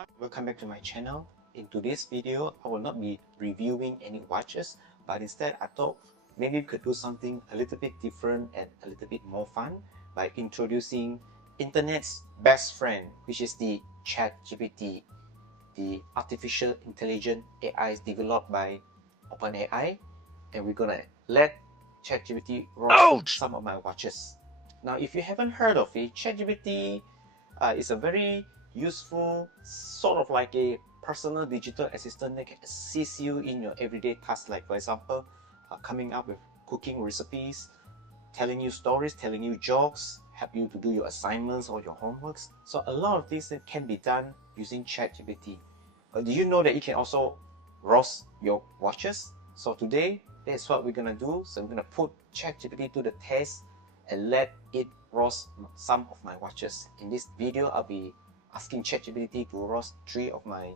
Hi, welcome back to my channel. In today's video, I will not be reviewing any watches, but instead I thought maybe we could do something a little bit different and a little bit more fun by introducing internet's best friend, which is the ChatGPT, the artificial intelligence AI is developed by OpenAI, and we're gonna let ChatGPT roast some of my watches. Now, if you haven't heard of it, ChatGPT is a very useful, sort of like a personal digital assistant that can assist you in your everyday tasks, like for example, coming up with cooking recipes, telling you stories, telling you jokes, help you to do your assignments or your homeworks. So a lot of things that can be done using ChatGPT. Do you know that it can also roast your watches? So today, that's what we're gonna do. So I'm gonna put ChatGPT to the test and let it roast some of my watches. In this video, I'll be asking ChatGPT to roast 3 of my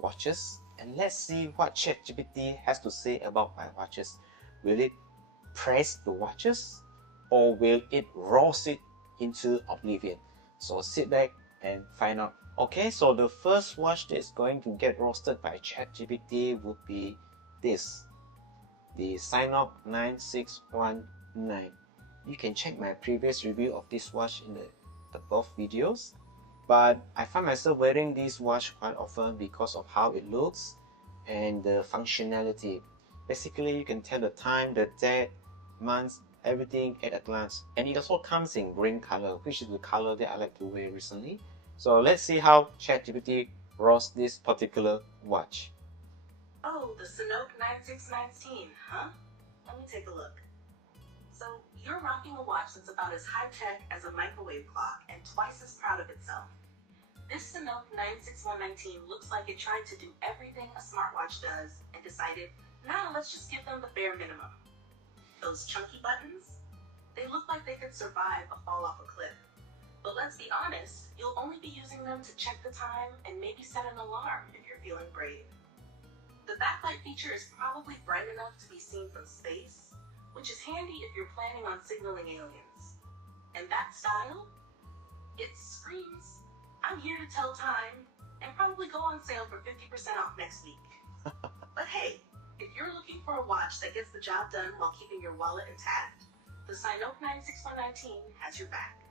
watches, and let's see what ChatGPT has to say about my watches. Will it praise the watches, or will it roast it into oblivion? So sit back and find out. Okay, so the first watch that's going to get roasted by ChatGPT would be this, the Synop 9619. You can check my previous review of this watch in the above videos, but I find myself wearing this watch quite often because of how it looks and the functionality. Basically, you can tell the time, the date, months, everything at a glance. And it also comes in green color, which is the color that I like to wear recently. So let's see how ChatGPT roasts this particular watch. Oh, the Sanook 9619, huh? Let me take a look. So, you're rocking a watch that's about as high-tech as a microwave clock and twice as proud of itself. This Sanook 96119 looks like it tried to do everything a smartwatch does and decided, nah, let's just give them the bare minimum. Those chunky buttons? They look like they could survive a fall off a cliff. But let's be honest, you'll only be using them to check the time and maybe set an alarm if you're feeling brave. The backlight feature is probably bright enough to be seen from space, which is handy if you're planning on signaling aliens. And that style? It screams, I'm here to tell time, and probably go on sale for 50% off next week. But hey, if you're looking for a watch that gets the job done while keeping your wallet intact, the Synop 96119 has your back.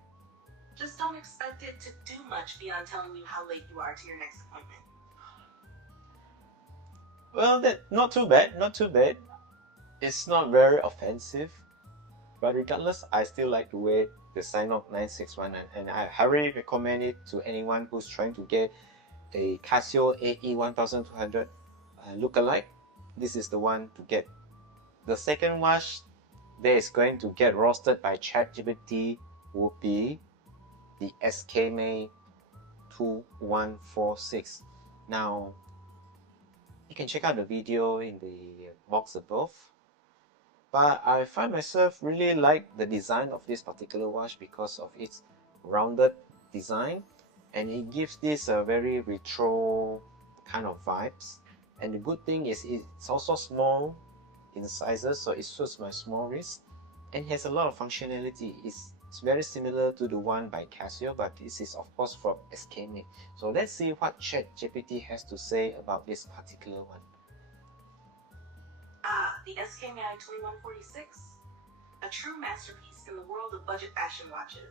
Just don't expect it to do much beyond telling you how late you are to your next appointment. Well, not too bad, not too bad. It's not very offensive, but regardless, I still like to wear the Synop 9619, and I highly recommend it to anyone who's trying to get a Casio AE 1200 lookalike. This is the one to get. The second watch that is going to get roasted by ChatGPT will be the SKMA 2146. Now, you can check out the video in the box above. But I find myself really like the design of this particular watch because of its rounded design, and it gives this a very retro kind of vibes. And the good thing is it's also small in sizes, so it suits my small wrist, and has a lot of functionality. It's very similar to the one by Casio, but this is of course from SKMA. So let's see what ChatGPT has to say about this particular one. The SKMI 2146, a true masterpiece in the world of budget fashion watches.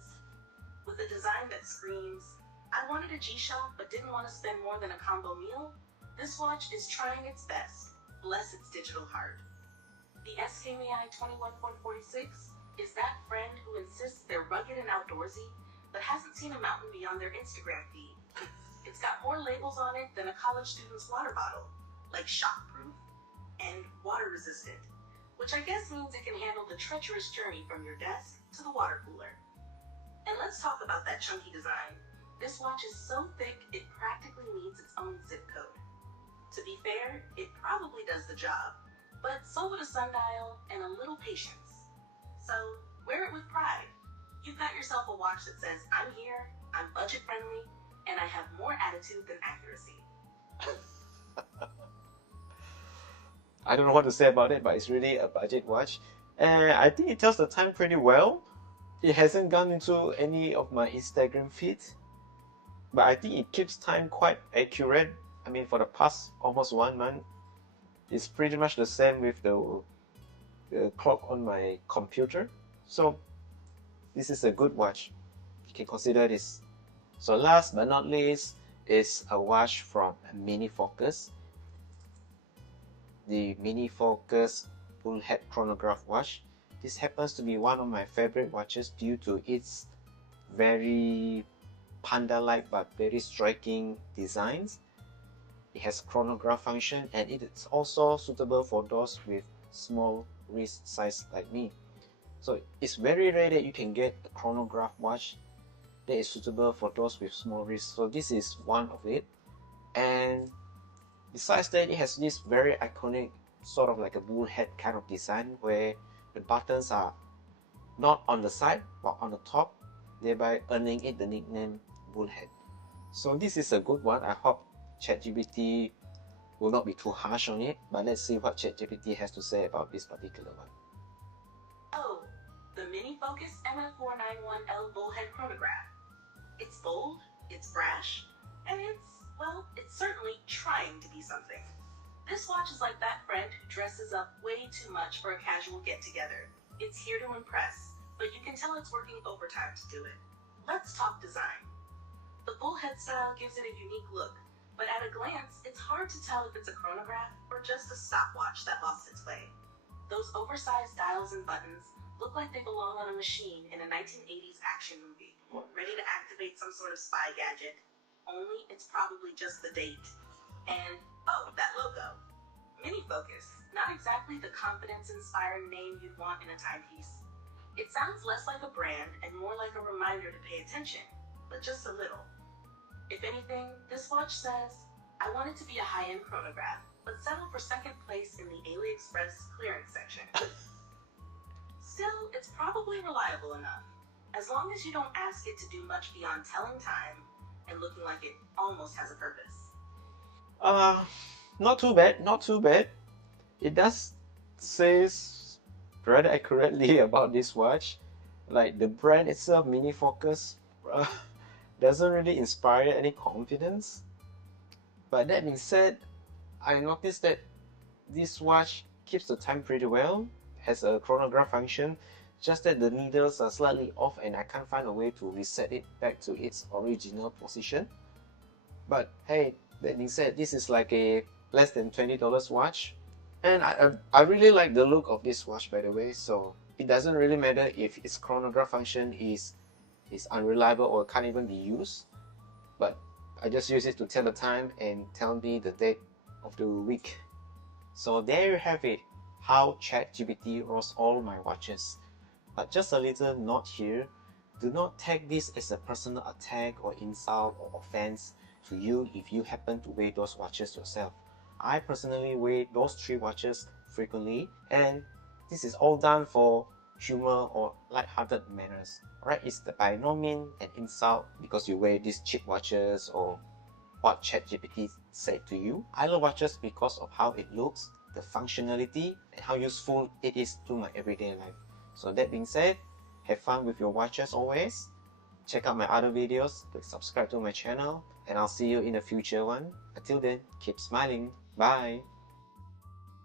With a design that screams, I wanted a G-Shock but didn't want to spend more than a combo meal, this watch is trying its best, bless its digital heart. The SKMI 21446 is that friend who insists they're rugged and outdoorsy, but hasn't seen a mountain beyond their Instagram feed. It's got more labels on it than a college student's water bottle, like shockproof and water resistant, which I guess means it can handle the treacherous journey from your desk to the water cooler. And let's talk about that chunky design. This watch is so thick it practically needs its own zip code. To be fair, it probably does the job, but so would a sundial and a little patience. So wear it with pride. You've got yourself a watch that says, I'm here, I'm budget friendly, and I have more attitude than accuracy. I don't know what to say about it, but it's really a budget watch, and I think it tells the time pretty well. It hasn't gone into any of my Instagram feeds, but I think it keeps time quite accurate. I mean, for the past almost 1 month, it's pretty much the same with the clock on my computer. So this is a good watch. You can consider this. So last but not least is a watch from Mini Focus. The Mini Focus bullhead chronograph watch. This happens to be one of my favorite watches due to its very panda-like but very striking designs. It has chronograph function and it is also suitable for those with small wrist size like me. So it's very rare that you can get a chronograph watch that is suitable for those with small wrists. So this is one of it. And besides that, it has this very iconic sort of like a bullhead kind of design where the buttons are not on the side but on the top, thereby earning it the nickname bullhead. So this is a good one. I hope ChatGPT will not be too harsh on it, but let's see what ChatGPT has to say about this particular one. Oh, the Mini Focus MF491L Bullhead Chronograph. It's bold, it's brash, and it's certainly trying to be something. This watch is like that friend who dresses up way too much for a casual get-together. It's here to impress, but you can tell it's working overtime to do it. Let's talk design. The bullhead style gives it a unique look, but at a glance, it's hard to tell if it's a chronograph or just a stopwatch that lost its way. Those oversized dials and buttons look like they belong on a machine in a 1980s action movie, ready to activate some sort of spy gadget. Only it's probably just the date. And, oh, that logo. Mini Focus. Not exactly the confidence-inspiring name you'd want in a timepiece. It sounds less like a brand and more like a reminder to pay attention, but just a little. If anything, this watch says, I want it to be a high-end chronograph, but settle for second place in the Aliexpress clearance section. Still, it's probably reliable enough, as long as you don't ask it to do much beyond telling time and looking like it almost has a purpose. Not too bad, not too bad. It does says rather accurately about this watch. Like the brand itself, Mini Focus, doesn't really inspire any confidence. But that being said, I noticed that this watch keeps the time pretty well, has a chronograph function, just that the needles are slightly off and I can't find a way to reset it back to its original position. But hey, that being said, this is like a less than $20 watch. And I really like the look of this watch, by the way, so it doesn't really matter if its chronograph function is unreliable or can't even be used. But I just use it to tell the time and tell me the date of the week. So there you have it, how ChatGPT roasts all my watches. But just a little note here, do not take this as a personal attack or insult or offense to you if you happen to wear those watches yourself. I personally wear those 3 watches frequently, and this is all done for humor or light-hearted manners. Alright, it's by no means an insult because you wear these cheap watches or what ChatGPT said to you. I love watches because of how it looks, the functionality, and how useful it is to my everyday life. So that being said, have fun with your watches always. Check out my other videos, please subscribe to my channel, and I'll see you in a future one. Until then, keep smiling. Bye.